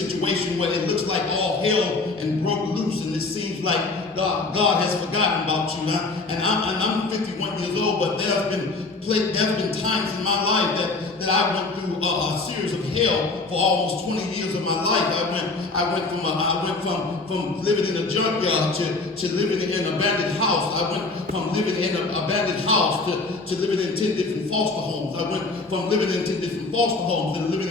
situation where it looks like all hell and broke loose, and it seems like God has forgotten about you. And I'm 51 years old, but there's been times in my life that I went through a series of hell for almost 20 years of my life. I went from living in a junkyard to living in an abandoned house. I went from living in an abandoned house to living in 10 different foster homes. I went from living in 10 different foster homes and living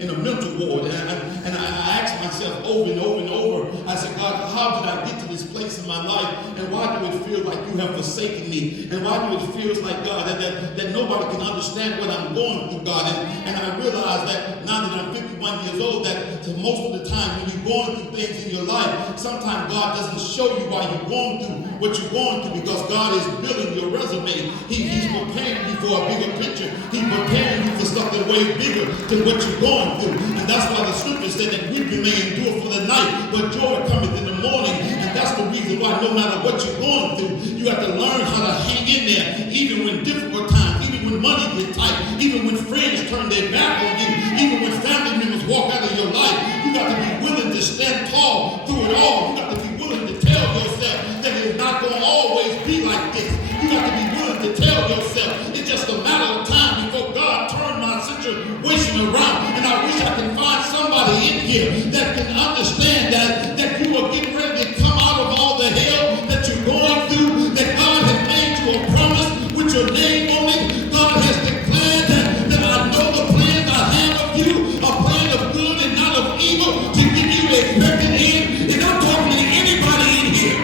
in a mental ward. And I asked myself over and over and over, I said, God, how did I get to this place in my life? And why do it feel like you have forsaken me? And why do it feel like, God, that nobody can understand what I'm going through, God? And I realize that now that I'm 51 years old, that most of the time when you're going through things in your life, sometimes God doesn't show you why you're going through what you're going through, because God is building your resume. He's preparing you for a bigger picture. He's preparing you for something way bigger than what you're going through. And that's why the scripture said that weeping may endure for the night, but joy cometh in the morning. And that's the reason why no matter what you're going through, you have to learn how to hang in there, even when difficult times, even when money gets tight, even when friends turn their back on you, even when family members walk out of your life. You got to be willing to stand tall through it all. You got to be willing to tell yourself that it's not going to always be like this. You got to be willing to tell yourself it's just a matter of time before God turns my situation around. And I wish I can find somebody in here that can understand that you are getting ready to come out of all the hell that you're going through, that God has made you a promise with your name on it. God has declared that I know the plans I have of you, a plan of good and not of evil, to give you an expected end. And I'm talking to anybody in here.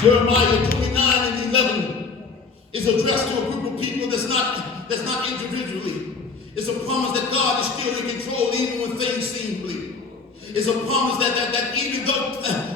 Jeremiah 29 and 11 is addressed to a group of people that's not individually. It's a promise that God is still in control even when things seem bleak. It's a promise that even though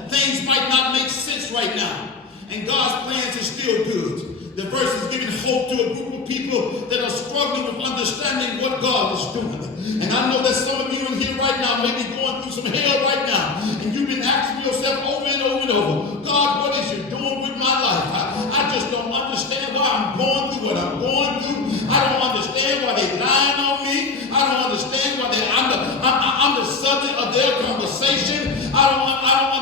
things might not make sense right now, and God's plans are still good. The verse is giving hope to a group of people that are struggling with understanding what God is doing. And I know that some of you in here right now may be going through some hell right now, and you've been asking yourself over and over and over, God, what is you doing with my life? I just don't understand why I'm going through what I'm going through. I don't understand why they're lying on me. I don't understand why I'm the subject of their conversation. I don't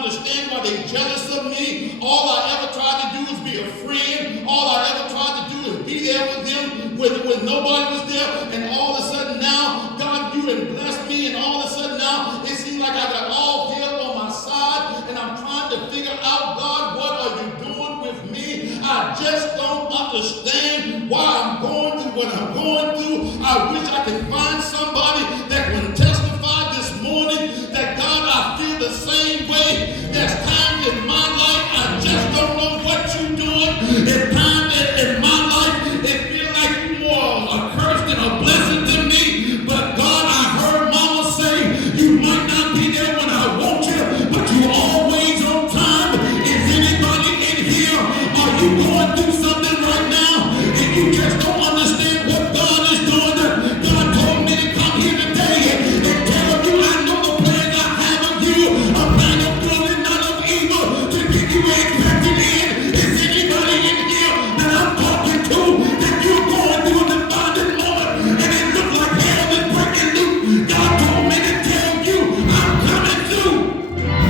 understand why they're jealous of me. All I ever tried to do is be a friend. All I ever tried to do is be there with them when nobody was there. And all of a sudden now, God, you have blessed me. And all of a sudden now, it seems like I got all hell on my side. And I'm trying to figure out, God, what are you doing with me? I just don't understand why I'm going through what I'm going through. I wish I could find somebody that can testify this morning that, God, I feel the same way. There's times in my life I just don't know what you're doing. There's times in my life it feels like you're more a curse than a blessing to me. But God, I heard Mama say, you might not be there when I want you, but you're always on time. Is anybody in here? Are you going through something right now and you just don't understand what God is doing? God told me to come here today and tell you I know the plans I have of you, a plan of good and not of evil, to give you a expected end. Is anybody in here that I'm talking to that you're going through a defining moment and it looks like hell is breaking loose? God told me to tell you I'm coming through.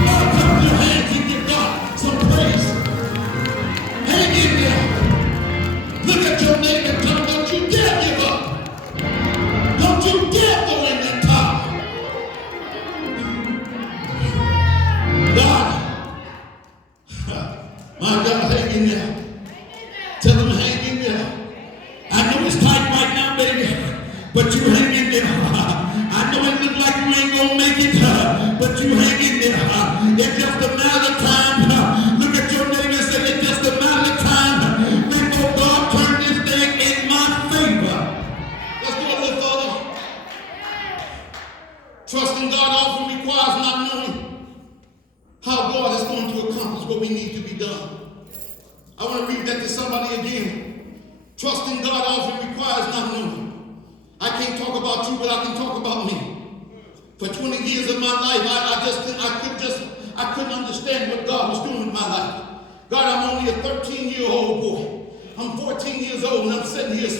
Clap your hands and give God some praise. Hang in there. Look at your neighbor and tell him, don't you dare give up. Don't you dare throw in that towel. God, my God, hang in there. Tell him hang in there. I know it's tight right now, baby, but you hang in there. I know it looks like you ain't gonna make it, but you hang in there. It's just a matter of time. Look at your neighbor and say, it's just a matter of time before God turns this thing in my favor. Let's go a little further. Trusting God often requires not knowing how God is going to accomplish what we need to be done. I want to read that to somebody again. Trusting God often requires not knowing. I can't talk about you, but I can talk about me. For 20 years of my life, I couldn't understand what God was doing with my life. God, I'm only a 13-year-old boy. I'm 14 years old, and I'm sitting here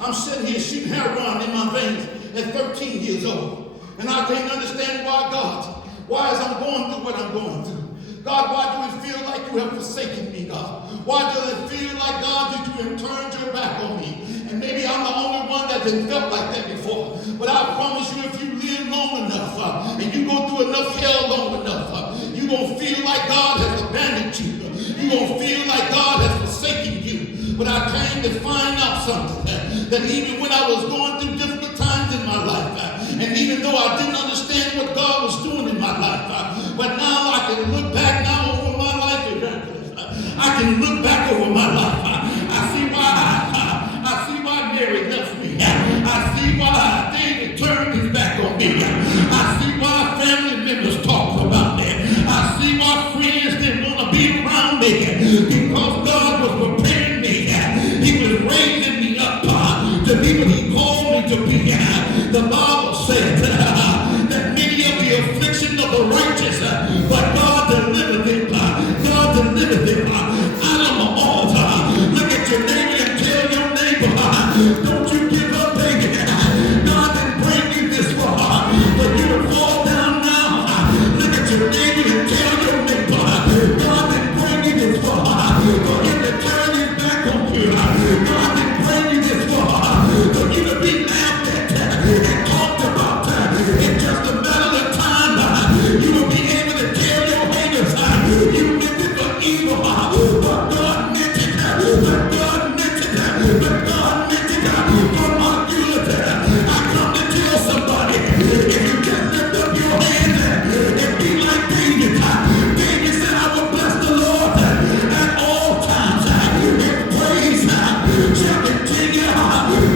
I'm sitting here shooting heroin in my veins at 13 years old. And I can't understand why as I'm going through what I'm going through. God, why do it feel like you have forsaken me, God? Why does it feel like, God, that you have turned your back on me? And maybe I'm the only one that has felt like that before. But I promise you, if you live long enough and you go through enough hell long enough, you're going to feel like God has abandoned you. You're going to feel like God has forsaken you. But I came to find out something, that even when I was going through difficult times in my life, and even though I didn't understand what God was doing in my life, but now I can look back now over my life. I can look back over my life. I see why Mary left me. I see why David turned his back on me. I see why family members talked about me. I see why friends didn't want to be around me, because God was preparing me. He was raising me up to be what he called me to be. The Bible says that many of the affliction of the righteous, but God delivered them. God delivered them out of the altar. Look at your neighbor and tell your neighbor, don't you give up, baby. God didn't bring you this far, but you to fall down now. Look at your neighbor and tell your neighbor, God didn't bring you this far for him to turn his back on you. God didn't bring you this far for you to be laughed at and talked about. It's just a matter of time. You will be able to tell your haters you meant it for evil, but God meant it. But God meant it. But God meant it for my good. I come to tell somebody, if you just lift up your hands and be like David. David said, I will bless the Lord at all times. His praise shall continue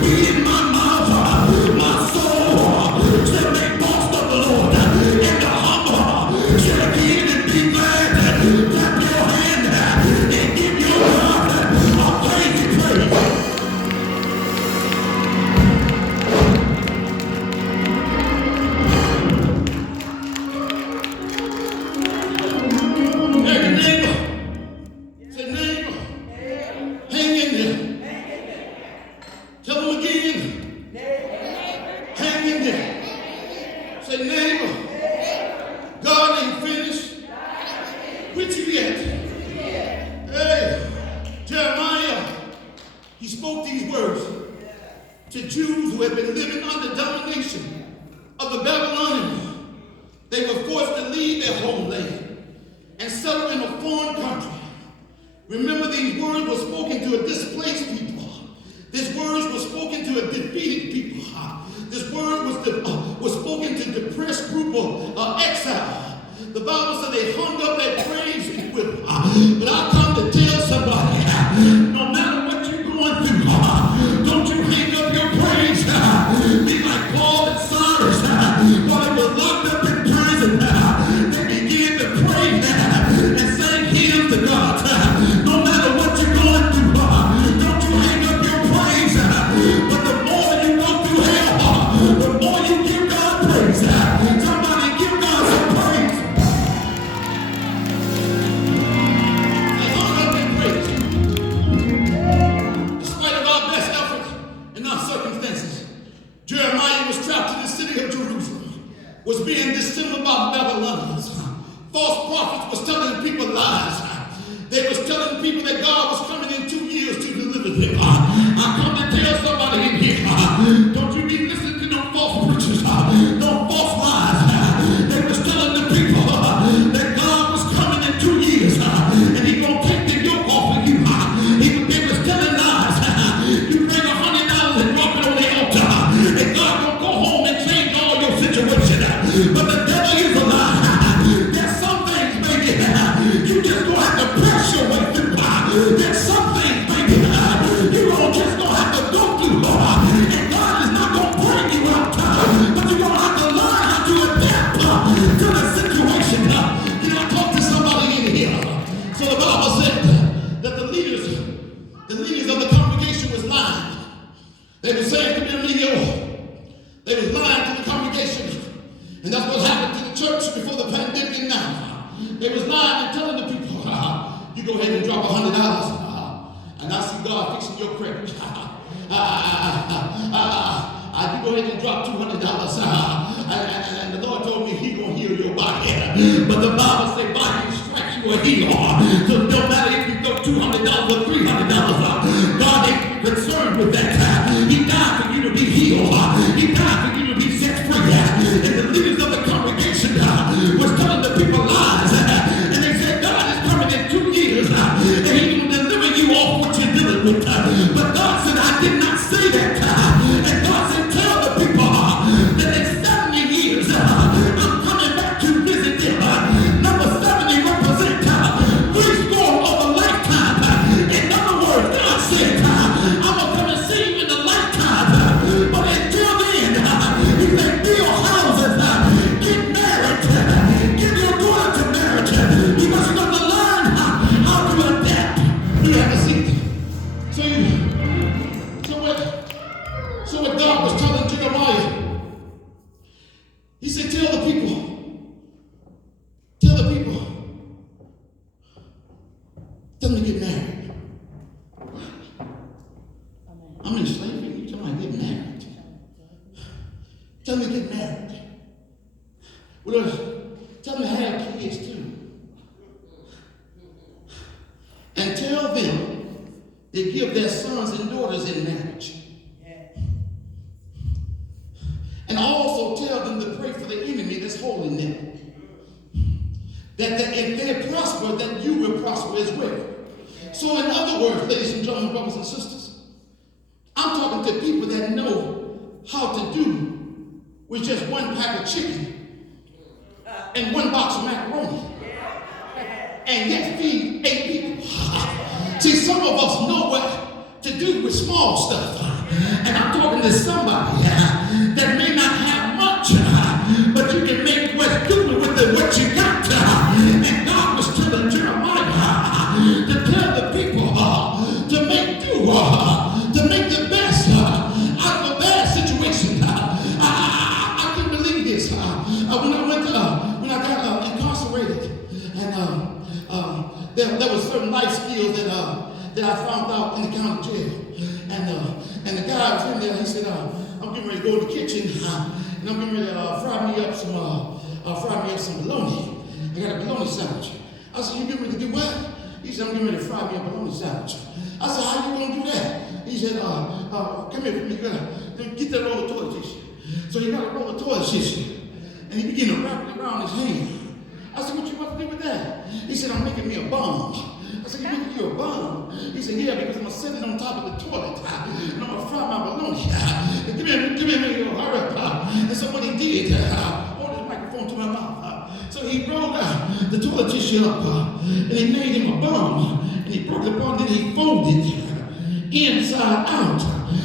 be in my mouth. My soul shall make boast of the Lord, and the humble shall hear and be glad. Clap your hand and give your God a crazy praise. Hey, neighbor. Say, neighbor. Hang in there. Tell them again. Hang in there. Say, neighbor. God ain't finished with you yet. Hey, Jeremiah, he spoke these words to Jews who had been living under domination of the Babylonians. They were forced to leave their homeland and settle in a foreign country. Remember, these words were spoken to a displaced people. These words were spoken to a defeated people. This word was spoken to a depressed group of exile. The Bible said they hung up their praise with. But I come to tell somebody, no matter what you're going through, don't you hang up your praise. Be like Paul and Silas, while they were locked up in prison. They began to pray and sing hymns to God. No matter what you're going through, don't you hang up your praise. But the more you go through hell, the more you give God praise. Somebody give God some praise. Despite of our best effort and our circumstances, Jeremiah was trapped in the city of Jerusalem, was being dissembled by the Babylonians. False prophets was telling people lies. They was telling people that God was coming in 2 years to deliver them. I come to tell somebody in here, don't you be listening to no false preachers, no false lies. They was telling the people that God was coming in 2 years, and he gonna take the yoke off of you. They was telling lies. You bring $100 and drop it on the altar, and God gonna go home and change all your situation. But the devil is a lie. There's some things, baby, you just gonna have to press your way through. There's some things, baby, you just gonna have to go through. And God is not gonna bring you out, but you're gonna have to learn how to adapt to the situation. Can I talk to somebody in here? So the Bible said that the leaders of the congregation was lying. They were saying to them, they was lying to the congregation. And that's what happened to the church before the pandemic now. They was lying and telling the people, you go ahead and drop $100, and I see God fixing your credit. You go ahead and drop $200. And the Lord told me He gonna heal your body. But the Bible says by His stripes you are healed. So it don't matter if you go $200 or $300. God ain't concerned with that. He died for you to be healed. He died for you to be set free. And the leaders of the congregation was telling the people lies. And they said God is coming in 2 years. And He will deliver you off what you're dealing with. But God said, I did not say that. And God said, tell the people that in 70 years I'm coming back to visit them. Number 70 represents 3 of a lifetime. In other words, God said, I'm going to come and see you in a lifetime. But until then, He said, build houses, get married, give your daughter to marriage. Because you're going to learn how to adapt. You have a seat. So what God was telling Jeremiah, He said, tell the people, tell them to get married. I'm in slavery, you tell me to get married. Tell them to get married. Well, tell them to have kids too. And tell them to give their sons and daughters in marriage. And also tell them to pray for the enemy that's holding them. That if they prosper, that you will prosper as well. So in other words, ladies and gentlemen, brothers and sisters, I'm talking to people that know how to do with just 1 pack of chicken and 1 box of macaroni. And yet feed 8 people. See, some of us know what to do with small stuff. And I'm talking to somebody that may not have much, but you can make what's doing with what you got. And God was telling Jeremiah to tell the people to make do, to make the best out of a bad situation. I couldn't believe this. When I got incarcerated, and there was certain life skills that I found out in the county jail. And the guy was in there, he said, I'm getting ready to go to the kitchen, and I'm getting ready to fry me up some bologna. I got a bologna sandwich. I said, you getting ready to do what? He said, I'm getting ready to fry me a bologna sandwich. I said, how you going to do that? He said, come here for me, get that roll of toilet tissue. So he got a roll of toilet tissue, and he began to wrap it around his hand. I said, what you about to do with that? He said, I'm making me a bomb. I said, you making you a bomb? He said, yeah, because I'm going to set it on top of the toilet. And I'm going to fry my bologna. Give me a hurry up. And so what he did, hold his microphone to my mouth. So he rolled the toilet tissue up, and he made him a bomb. And he broke the bomb, then he folded inside out.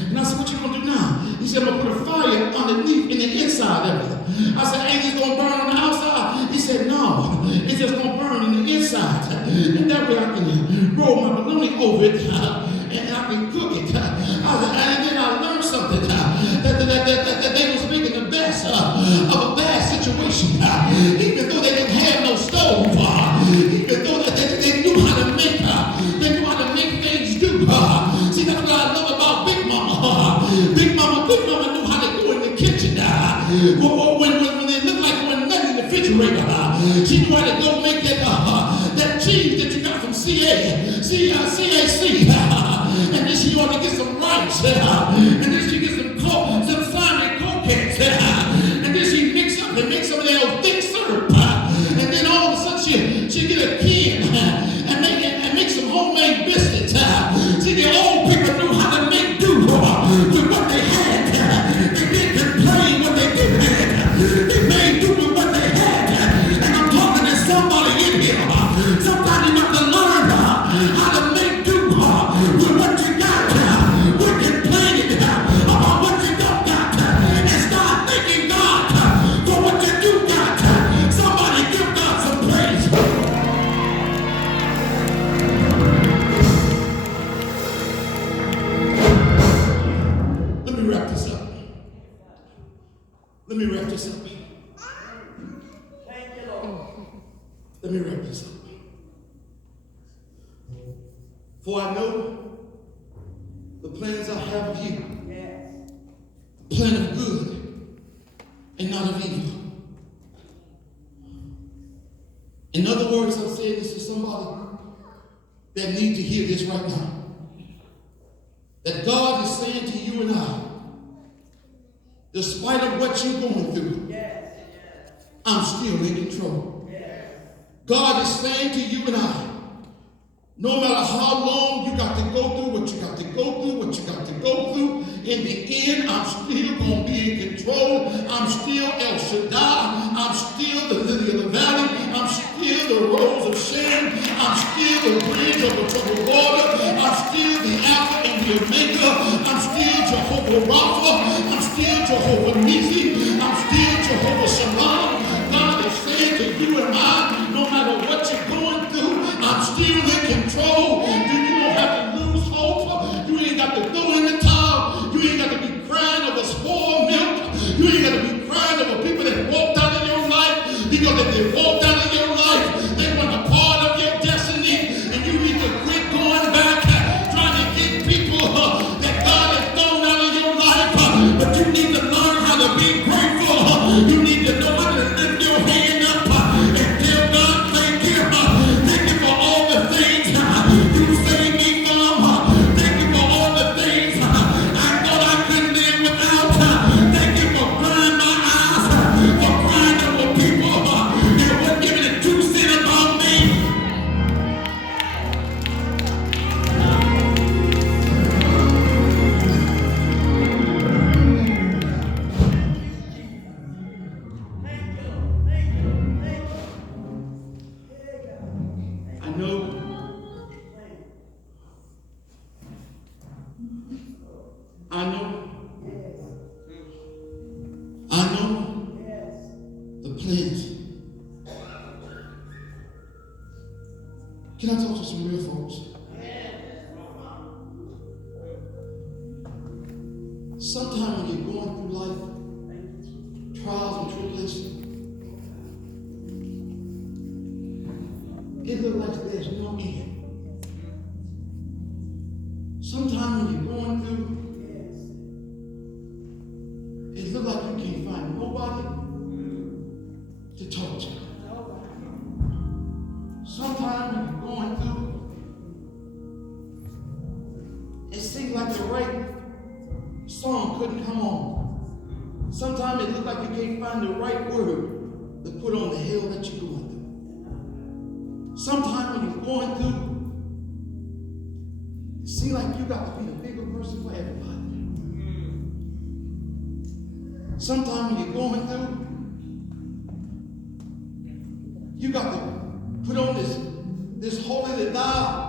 And I said, what you going to do now? He said, I'm going to put a fire underneath in the inside of it. I said, ain't this going to burn on the outside? He said, no, it's just going to burn in the inside. And that way I can roll my bologna over it, and I can cook it. And then I learned something, that they was making the best of a bad situation. Even though they didn't have no stove, even though they knew how to make things do. See, that's what I love about Big Mama. Big Mama knew how to go in the kitchen. When they looked like when nothing in the refrigerator, she knew how to go make that cheese that you got from CAC. And then she ought to get some rice. And then she get some slimy coquettes. And then she mix up and make some of that old thick syrup. And then all of a sudden she get a can and make some homemade biscuits. See, the old people knew how to make do with what they had. They didn't complain what they didn't have. They made do with what they had. And I'm talking to somebody in here. Somebody got to learn how to make do with what you got. We're complaining about what you don't got. And start thanking God for what you do got. Somebody give God some praise. Let me wrap this up. Let me wrap this up. For I know the the plans I have of you. The plan of good and not of evil. In other words, I'm saying this to somebody that needs to hear this right now. That God is saying to you and I, despite of what you're going through, I'm still in control. God is saying to you and I, no matter how long you got to go through what you got to go through, in the end, I'm still going to be in control. I'm still El Shaddai. I'm still the lily of the valley. I'm still the rose of Sharon. I'm still the bridge over troubled water. I'm still the Alpha and the Omega. I'm still Jehovah Rapha. I'm still Jehovah Nisi. I'm still Jehovah Shalom. God is saying to you and I, no matter what you're going through, I'm still in control. You don't have to lose hope. You ain't got to throw in the towel. You ain't got to be crying over spoiled milk. You ain't got to be crying over people that walked out of your life, because if they walked out of your life, they weren't a part of your destiny. And you need to quit going back trying to get people that God has thrown out of your life. But you need to learn how to be grateful. You need to know how to lift your hand up and tell God, thank you. Thank you for all the things you saved me from. Thank you for all the things I thought I couldn't live without. Thank you for crying my eyes, for crying over people that weren't giving a 2 cents about me. I know the plans. Can I talk to some real folks? Sometimes when you're going through life, trials and tribulations, it looks like there's no end. Sometimes when you're going through, it looks like you can't find nobody to talk to. Sometimes when you're going through, it seems like the right song couldn't come on. Sometimes it looks like you can't find the right word to put on the hell that you're going through. Sometimes when you're going through, it seems like you got to be the bigger person for everybody. Sometimes when you're going through, you got to put on this holier than thou